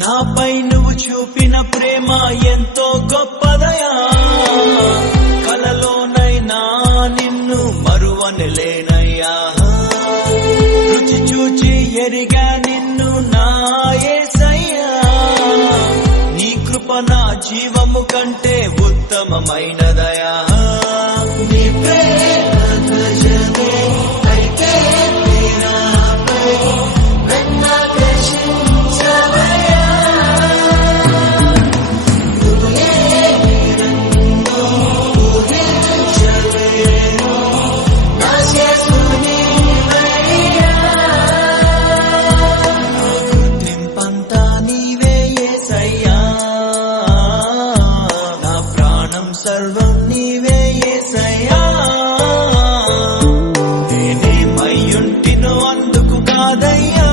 నాపై నువ్వు చూపిన ప్రేమ ఎంతో గొప్పదయా, కలలోనైనా నిన్ను మరువనలేనయ్యా. రుచి చూచి ఎరిగా నిన్ను నా యేసయ్యా, నీ కృప నా జీవము కంటే ఉత్తమమైనదయా. నీ ప్రేమ ధ్వజమే అయితే నాపై సర్వం నీవే యేసయ్యా. నేనేమయ్యుంటినో అందుకు కాదయ్యా,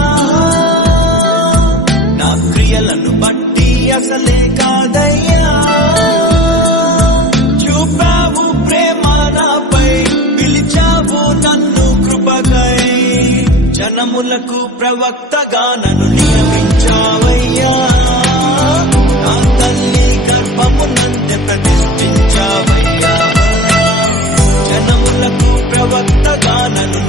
నా క్రియలను బట్టి అసలే కాదయ్యా. చూపావు ప్రేమ నాపై, పిలిచావు నన్ను కృపకై, జనములకు ప్రవక్తగా నన్ను నియమించావయ్యా. నా తల్లి గర్భమునందే ప్రతిష్ఠించావయ్యా, జనములకు ప్రవక్తగా నన్ను